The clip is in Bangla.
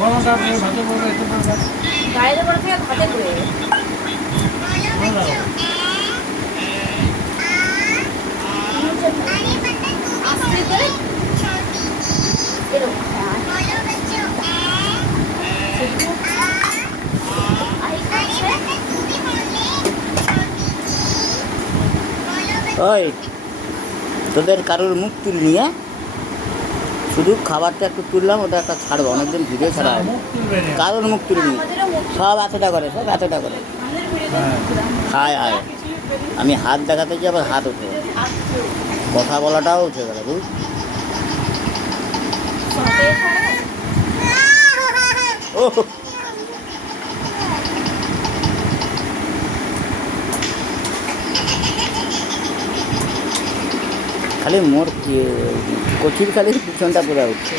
গরমটা আপনি ভাতে পড়বে এতে পড়বে বাইরে বড় থেকে ভাতে করে আসতে দে এরকম ওই তোদের কারোর মুখ তুলনি, হ্যাঁ? শুধু খাবারটা একটু তুললাম, ওটা একটা ছাড়বো, অনেকদিন ভিডিও ছাড়া হয় মুখ তুলবে না কারোর মুখ তুলিনি, সব এতটা করে, সব এতটা করে হায় হায়। আমি হাত দেখাতে যাই, আবার হাত উঠে গেল, কথা বলাটাও উঠে গেল, বুঝ। ও খালি মোর কচির খালি পিছনটা পুরো উঠছে।